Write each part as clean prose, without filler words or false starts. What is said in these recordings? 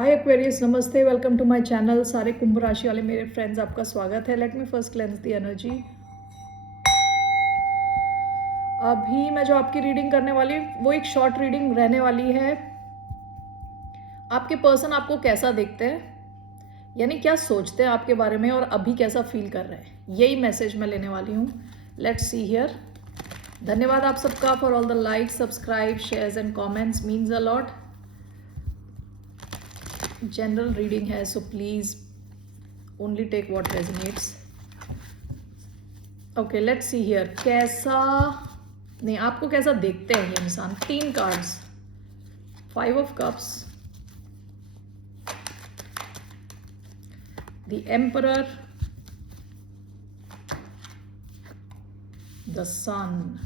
हाय Aquarius, नमस्ते, welcome to my channel. सारे कुंभ राशि वाले मेरे फ्रेंड्स, आपका स्वागत है। Let me first cleanse the energy. अभी मैं जो आपकी रीडिंग करने वाली हूँ वो एक शॉर्ट रीडिंग रहने वाली है। आपके पर्सन आपको कैसा देखते हैं, यानी क्या सोचते हैं आपके बारे में और अभी कैसा फील कर रहे हैं, यही मैसेज मैं लेने वाली हूँ। Let's see here. धन्यवाद आप सबका for all the like, subscribe, shares and comments, means a lot. General reading है, so please only take what resonates. Okay, let's see here. कैसा नहीं, आपको कैसा देखते हैं ये इंसान। 3 cards, 5 of cups, the emperor, the sun,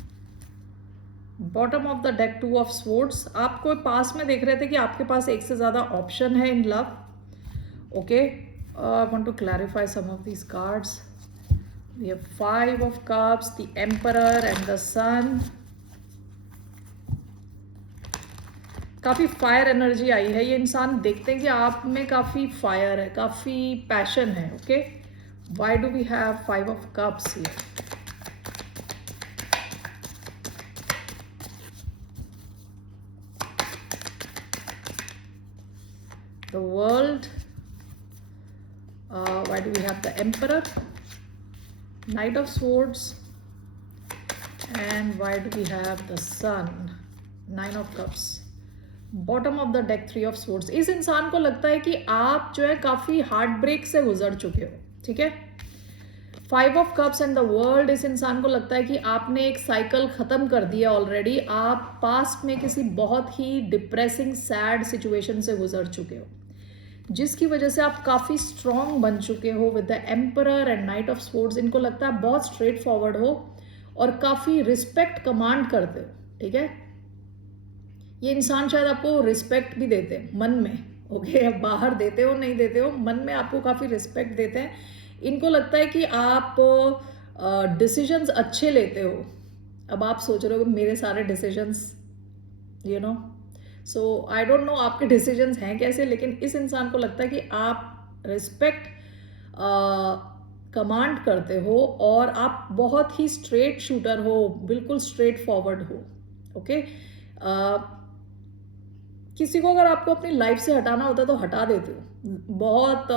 bottom of the deck 2 of swords. आपको पास में देख रहे थे कि आपके पास एक से ज्यादा ऑप्शन है in love. Okay, I want to clarify some of these cards. We have 5 of cups, the emperor and the sun. काफी फायर एनर्जी आई है। ये इंसान देखते हैं कि आप में काफी फायर है, काफी पैशन है। Okay, why do we have 5 of cups here? The world. Why do we have the emperor, knight of swords, and why do we have the sun, 9 of cups, bottom of the deck 3 of swords. इस इंसान को लगता है कि आप जो है काफी हार्ट ब्रेक से गुजर चुके हो। ठीक है, 5 of cups and the world. इस इंसान को लगता है कि आपने एक साइकिल खत्म कर दिया ऑलरेडी। आप पास्ट में किसी बहुत ही डिप्रेसिंग सैड सिचुएशन से गुजर चुके हो, जिसकी वजह से आप काफी स्ट्रांग बन चुके हो with the emperor and night of swords. इनको लगता है बहुत स्ट्रेट फॉरवर्ड हो और काफी रिस्पेक्ट कमांड करते हो। ठीक है, ये इंसान शायद आपको रिस्पेक्ट भी देते हैं मन में। ओके, बाहर देते हो नहीं देते हो, मन में आपको काफ़ी रिस्पेक्ट देते हैं। इनको लगता है कि आप डिसीजंस अच्छे लेते हो। अब आप सोच रहे हो मेरे सारे decisions, you know, so I don't know आपके डिसीजंस हैं कैसे, लेकिन इस इंसान को लगता है कि आप रिस्पेक्ट कमांड करते हो और आप बहुत ही स्ट्रेट शूटर हो, बिल्कुल स्ट्रेट फॉरवर्ड हो। ओके, किसी को अगर आपको अपनी लाइफ से हटाना होता है तो हटा देते हो। बहुत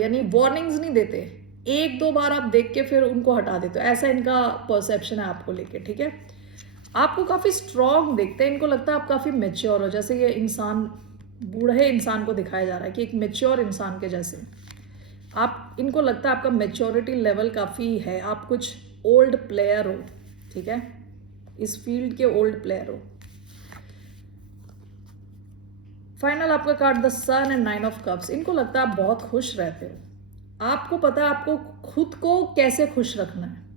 यानी वार्निंग्स नहीं देते, 1-2 बार आप देख के फिर उनको हटा देते हो। ऐसा इनका परसेप्शन है आपको लेके। ठीक है, आपको काफ़ी स्ट्रांग देखते हैं। इनको लगता है आप काफ़ी मेच्योर हो, जैसे ये इंसान बूढ़े इंसान को दिखाया जा रहा है कि एक मेच्योर इंसान के जैसे आप। इनको लगता है आपका मेच्योरिटी लेवल काफ़ी है, आप कुछ ओल्ड प्लेयर हो। ठीक है, इस फील्ड के ओल्ड प्लेयर हो। फाइनल आपका card the sun and 9 of cups. इनको लगता है आप बहुत खुश रहते हो। आपको पता है आपको खुद को कैसे खुश रखना है।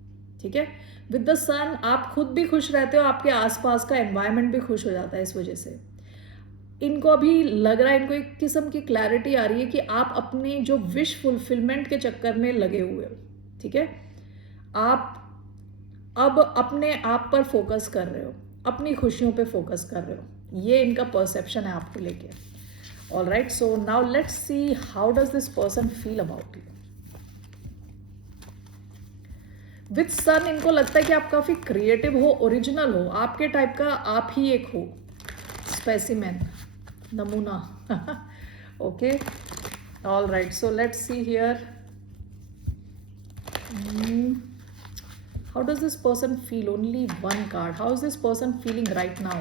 ठीक है, विद द सन आप खुद भी खुश रहते हो, आपके आसपास का एनवायरनमेंट भी खुश हो जाता है। इस वजह से इनको अभी लग रहा है, इनको एक किस्म की क्लैरिटी आ रही है कि आप अपने जो विश फुलफिलमेंट के चक्कर में लगे हुए हो। ठीक है, आप अब अपने आप पर फोकस कर रहे हो, अपनी खुशियों पे फोकस कर रहे हो। ये इनका परसेप्शन है आपको लेके। All right, so now let's see how does this person feel about you. With sun इनको लगता है कि आप काफी क्रिएटिव हो, ओरिजिनल हो, आपके टाइप का आप ही एक हो, स्पेसिमेन, नमूना। Okay, all right, so let's see here. How does this person feel? Only one card. How is this person feeling right now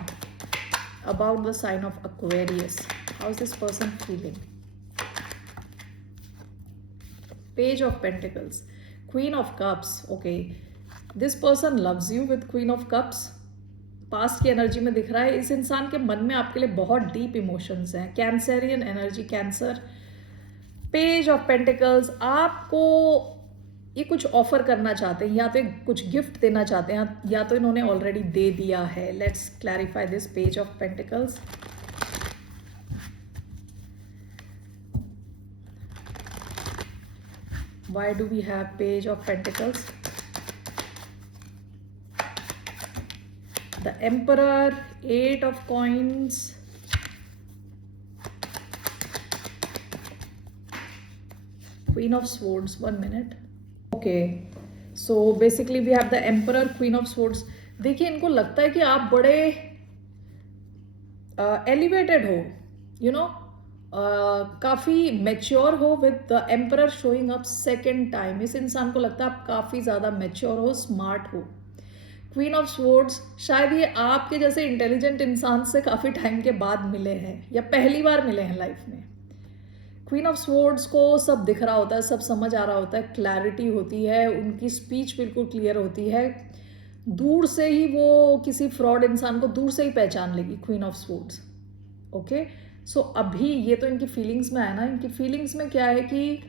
about the sign of Aquarius? How is this person feeling? Page of Pentacles, Queen of Cups. Okay, this person loves you with Queen of Cups. Past की energy में दिख रहा है। इस इंसान के मन में आपके लिए बहुत डीप इमोशंस हैं। Cancerian energy, cancer. Page of pentacles, आपको ये कुछ ऑफर करना चाहते हैं, या तो कुछ गिफ्ट देना चाहते हैं, या तो इन्होंने ऑलरेडी दे दिया है। Let's clarify this. Page of pentacles, why do we have page of pentacles? The emperor, 8 of coins, Queen of Swords, 1 minute. Okay, so basically we have the Emperor, Queen of Swords. देखिए इनको लगता है कि आप बड़े elevated हो, you know, काफ़ी mature हो, with the emperor showing up second time. इस इंसान को लगता है आप काफ़ी ज़्यादा मेच्योर हो, स्मार्ट हो. क्वीन ऑफ स्वॉर्ड्स, शायद ये आपके जैसे इंटेलिजेंट इंसान से काफ़ी टाइम के बाद मिले हैं या पहली बार मिले हैं लाइफ में. क्वीन ऑफ स्वॉर्ड्स को सब दिख रहा होता है, सब समझ आ रहा होता है, क्लैरिटी होती है, उनकी स्पीच बिल्कुल क्लियर होती है. दूर से ही वो किसी फ्रॉड इंसान को दूर से ही पहचान लेगी क्वीन ऑफ स्वॉर्ड्स. ओके, सो अभी ये तो इनकी फीलिंग्स में आया ना. इनकी फीलिंग्स में क्या है कि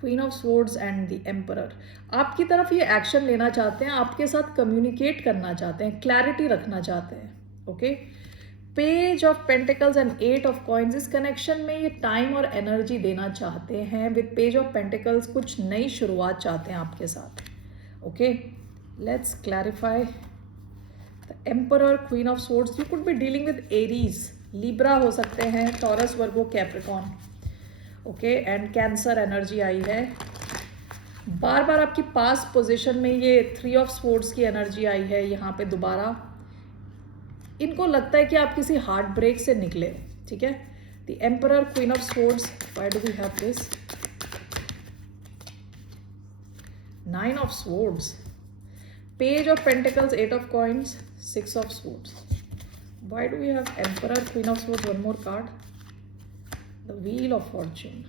queen of swords and the emperor आपकी तरफ ये एक्शन लेना चाहते हैं, आपके साथ कम्युनिकेट करना चाहते हैं, क्लैरिटी रखना चाहते हैं. Okay, page of pentacles and 8 of coins, इस कनेक्शन में ये टाइम और एनर्जी देना चाहते हैं. विद पेज ऑफ पेंटिकल्स कुछ नई शुरुआत चाहते हैं आपके साथ. Okay, let's clarify. The emperor, queen of swords, you could be dealing with Aries, Libra हो सकते हैं, Taurus, Virgo, Capricorn. Okay, and cancer energy आई है. बार बार आपकी पास्ट पोजीशन में ये 3 ऑफ स्वॉर्ड्स की एनर्जी आई है यहाँ पे दोबारा. इनको लगता है कि आप किसी हार्ट ब्रेक से निकले. ठीक है, the emperor, queen of swords, why do we have this? 9 of swords, page of pentacles, 8 of coins, 6 of swords. Why do we have emperor, queen of swords, one more card, the wheel of fortune,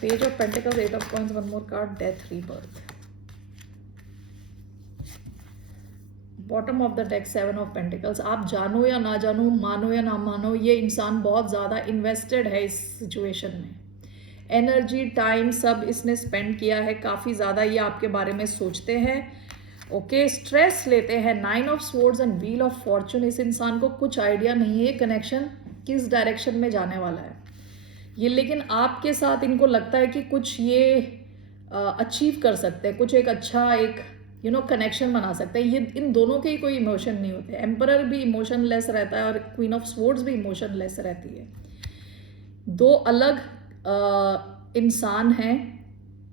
page of pentacles, 8 of coins, one more card, death, rebirth. Bottom of the deck, 7 of pentacles. आप जानो या ना जानो, मानो या ना मानो, ये इंसान बहुत ज़्यादा इन्वेस्टेड है इस सिचुएशन में. एनर्जी, टाइम सब इसने स्पेंड किया है काफ़ी ज़्यादा. ये आपके बारे में सोचते हैं. ओके, स्ट्रेस लेते हैं. 9 of swords and wheel of Fortune. इस इंसान को कुछ आइडिया नहीं है कनेक्शन किस डायरेक्शन में जाने वाला है ये, लेकिन आपके साथ इनको लगता है कि कुछ ये अचीव कर सकते हैं, कुछ एक अच्छा एक कनेक्शन बना सकते हैं. ये इन दोनों के ही कोई इमोशन नहीं होते. एम्परर भी इमोशनलेस रहता है और क्वीन ऑफ स्वॉर्ड्स भी इमोशनलेस रहती है. दो अलग इंसान हैं.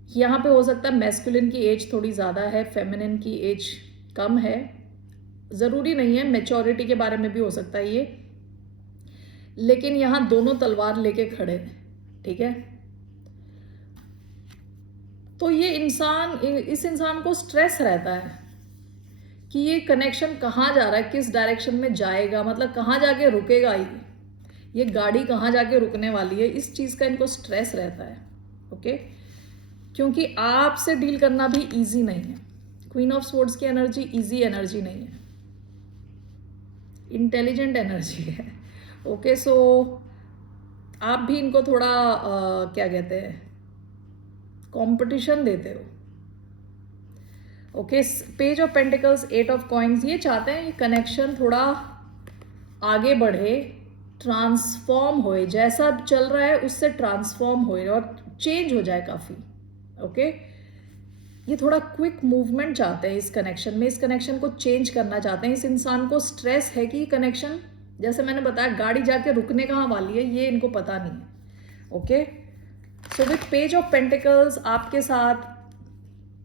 यहाँ पे हो सकता है मैस्कुलिन की एज थोड़ी ज़्यादा है, फेमिनिन की एज कम है. ज़रूरी नहीं है, मैच्योरिटी के बारे में भी हो सकता है ये, लेकिन यहाँ दोनों तलवार लेके खड़े हैं. ठीक है, तो ये इंसान, इस इंसान को स्ट्रेस रहता है कि ये कनेक्शन कहाँ जा रहा है, किस डायरेक्शन में जाएगा, मतलब कहाँ जाके रुकेगा, ये गाड़ी कहाँ जाके रुकने वाली है. इस चीज़ का इनको स्ट्रेस रहता है. ओके, क्योंकि आपसे डील करना भी इजी नहीं है. क्वीन ऑफ स्वॉर्ड्स की एनर्जी इजी एनर्जी नहीं है, इंटेलिजेंट एनर्जी है. ओके, सो आप भी इनको थोड़ा क्या कहते हैं, कंपटीशन देते हो. Okay, page of pentacles, 8 of coins, ये चाहते हैं ये कनेक्शन थोड़ा आगे बढ़े, ट्रांसफॉर्म होए, जैसा चल रहा है उससे ट्रांसफॉर्म होए और चेंज हो जाए काफ़ी. ओके, ये थोड़ा क्विक मूवमेंट चाहते हैं इस कनेक्शन में, इस कनेक्शन को चेंज करना चाहते हैं. इस इंसान को स्ट्रेस है कि कनेक्शन, जैसे मैंने बताया, गाड़ी जाके रुकने कहाँ वाली है ये इनको पता नहीं है. Okay, so with page of pentacles आपके साथ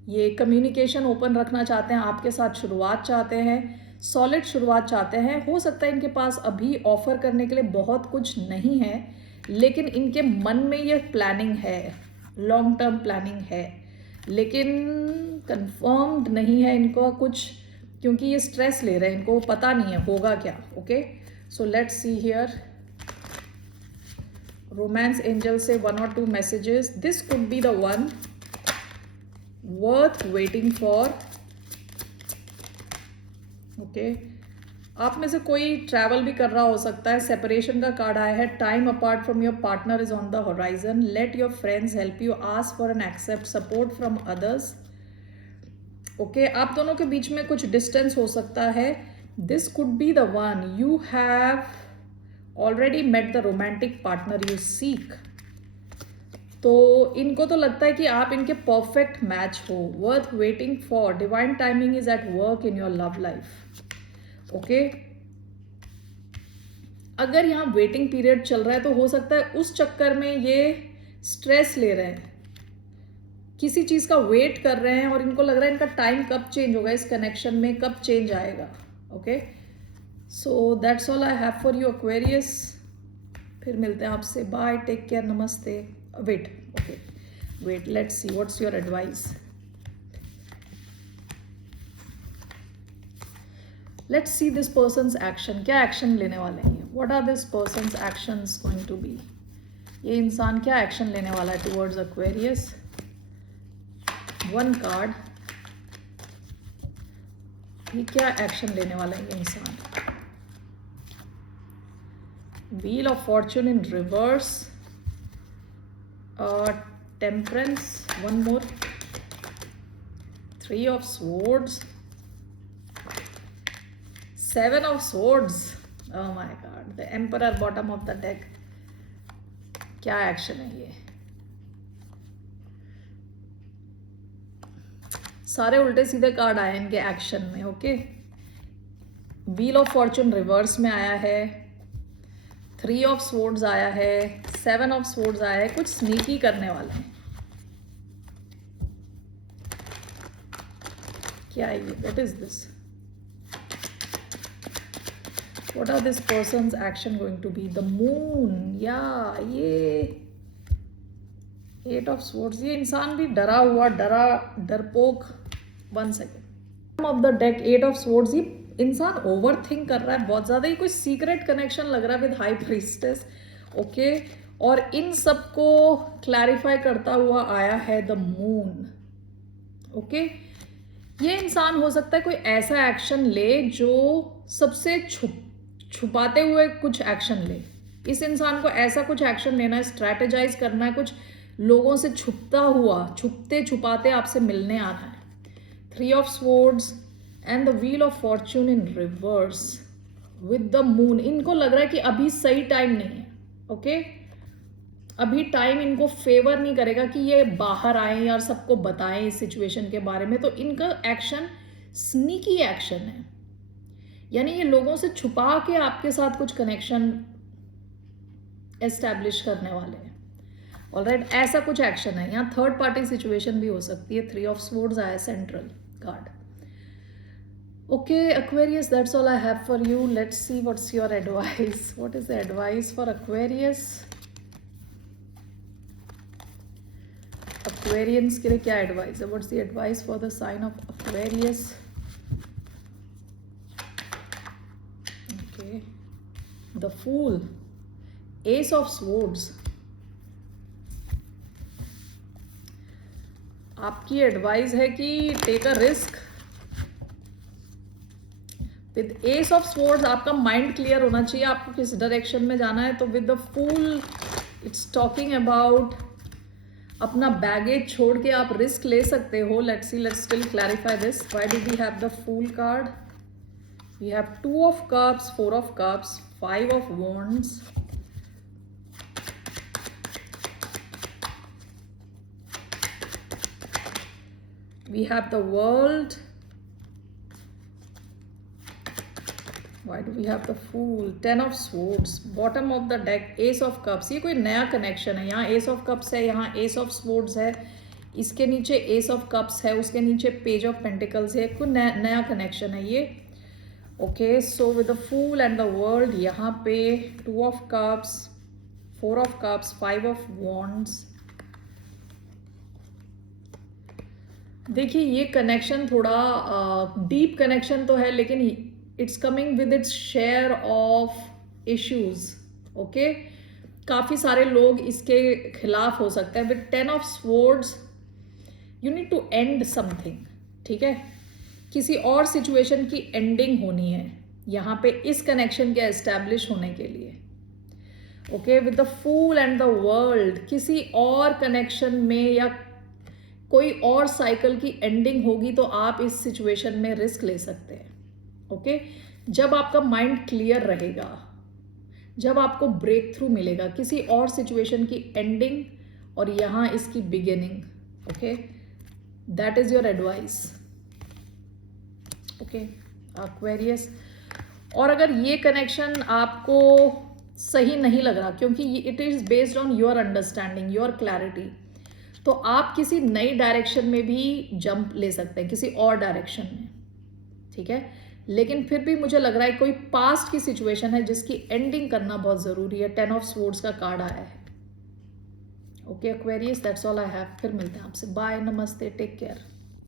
ये कम्युनिकेशन ओपन रखना चाहते हैं, आपके साथ शुरुआत चाहते हैं, सॉलिड शुरुआत चाहते हैं. हो सकता है इनके पास अभी ऑफर करने के लिए बहुत कुछ नहीं है, लेकिन इनके मन में ये प्लानिंग है, लॉन्ग टर्म प्लानिंग है, लेकिन कंफर्म्ड नहीं है इनको कुछ, क्योंकि ये स्ट्रेस ले रहे हैं, इनको पता नहीं है होगा क्या. Okay, so let's see here. Romance angel से 1 or 2 messages. This could be the one worth waiting for. Okay, आप में से कोई ट्रैवल भी कर रहा हो सकता है. सेपरेशन का कार्ड आया है. Time apart from your partner is on the horizon. Let your friends help you. Ask for an accept support from others. Okay, आप दोनों के बीच में कुछ डिस्टेंस हो सकता है. This could be the one. You have already met the romantic partner you seek. तो इनको तो लगता है कि आप इनके परफेक्ट मैच हो. Worth waiting for. Divine timing is at work in your love life. Okay, अगर यहाँ वेटिंग पीरियड चल रहा है तो हो सकता है उस चक्कर में ये स्ट्रेस ले रहे हैं, किसी चीज़ का वेट कर रहे हैं और इनको लग रहा है इनका टाइम कब चेंज होगा, इस कनेक्शन में कब चेंज आएगा. Okay, so that's all I have for you Aquarius. फिर मिलते हैं आपसे. बाय, टेक केयर, नमस्ते. Wait, okay, wait, let's see what's your advice. Let's see this person's action. क्या एक्शन लेने वाले हैं? What are this person's actions going to be? ये इंसान क्या एक्शन लेने वाला है टुवर्ड्स एक्वेरियस? One card. ये क्या एक्शन लेने वाला है ये इंसान? Wheel of Fortune in reverse, temperance, one more, three of swords, seven of swords. Oh my God, the emperor bottom of the deck. क्या एक्शन है ये? सारे उल्टे सीधे कार्ड आए इनके एक्शन में. Okay, wheel of Fortune reverse में आया है, थ्री ऑफ स्वॉर्ड्स आया है, सेवन ऑफ स्वॉर्ड्स आया है. कुछ स्नीकी करने वाले हैं. क्या है ये? What is this? What are this person's action going to be? The moon. या ये एट ऑफ स्वॉर्ड्स. ये इंसान भी डरा हुआ, डरपोक. One second of the deck, eight of swords. ये इंसान ओवर थिंक कर रहा है बहुत ज्यादा. ये कोई सीक्रेट कनेक्शन लग रहा है विद हाई प्रीस्टेस. ओके, और इन सबको क्लैरिफाई करता हुआ आया है द मून. ओके, ये इंसान हो सकता है कोई ऐसा एक्शन ले जो सबसे छुपाते हुए कुछ एक्शन ले. इस इंसान को ऐसा कुछ एक्शन लेना है, स्ट्रैटेजाइज करना है, कुछ लोगों से छुपता हुआ, छुपते छुपाते आपसे मिलने आना है. Three of swords and the wheel of Fortune in reverse with the moon. इनको लग रहा है कि अभी सही टाइम नहीं है. ओके, अभी टाइम इनको फेवर नहीं करेगा कि ये बाहर आए और सबको बताएं इस सिचुएशन के बारे में. तो इनका एक्शन स्नीकी एक्शन है, यानी ये लोगों से छुपा के आपके साथ कुछ कनेक्शन एस्टैब्लिश करने वाले हैं. ऑलराइट, ऐसा कुछ एक्शन है. यहाँ थर्ड पार्टी सिचुएशन भी हो सकती है. थ्री ऑफ स्वॉर्ड्स आया central card. Okay Aquarius, that's all I have for you. Let's see what's your advice. What is the advice for Aquarius? Aquarians के लिए क्या advice है? What's the advice for the sign of Aquarius? Okay, the Fool, Ace of Swords. आपकी advice है कि take a risk. With ace of swords आपका mind clear होना चाहिए, आपको किस डायरेक्शन में जाना है. तो with the fool it's talking about अपना बैगेज छोड़ के आप रिस्क ले सकते हो. Let's see, let's still clarify this. Why do we have the fool card? We have two of cups, four of cups, five of wands, we have the world. Why do we have the fool? Ten of swords, bottom of the deck, ace of cups. ये कोई नया connection है. यहाँ ace of cups है, यहाँ ace of swords है, इसके नीचे ace of cups है, उसके नीचे page of pentacles है. कोई नया कनेक्शन है ये. Okay, so with the fool and the world, यहाँ पे two of cups, four of cups, five of wands. देखिए, ये कनेक्शन थोड़ा डीप कनेक्शन तो है, लेकिन it's coming with its share of issues. Okay, काफ़ी सारे लोग इसके खिलाफ हो सकते हैं. With ten of swords you need to end something. ठीक है, किसी और सिचुएशन की एंडिंग होनी है यहाँ पे इस कनेक्शन के एस्टैब्लिश होने के लिए. Okay, with the fool and the world, किसी और कनेक्शन में या कोई और साइकिल की एंडिंग होगी तो आप इस सिचुएशन में रिस्क ले सकते हैं. ओके, जब आपका माइंड क्लियर रहेगा, जब आपको ब्रेक थ्रू मिलेगा, किसी और सिचुएशन की एंडिंग और यहाँ इसकी beginning. Okay, that is your advice. Okay Aquarius, और अगर ये कनेक्शन आपको सही नहीं लग रहा, क्योंकि it is based on your understanding, your clarity. तो आप किसी नई डायरेक्शन में भी जंप ले सकते हैं, किसी और डायरेक्शन में, ठीक है। लेकिन फिर भी मुझे लग रहा है कोई पास्ट की सिचुएशन है जिसकी एंडिंग करना बहुत ज़रूरी है। 10 ऑफ स्वॉर्ड्स का कार्ड आया है। Okay Aquarius, that's all I have. फिर मिलते हैं आपसे। बाय, नमस्ते, टेक केयर।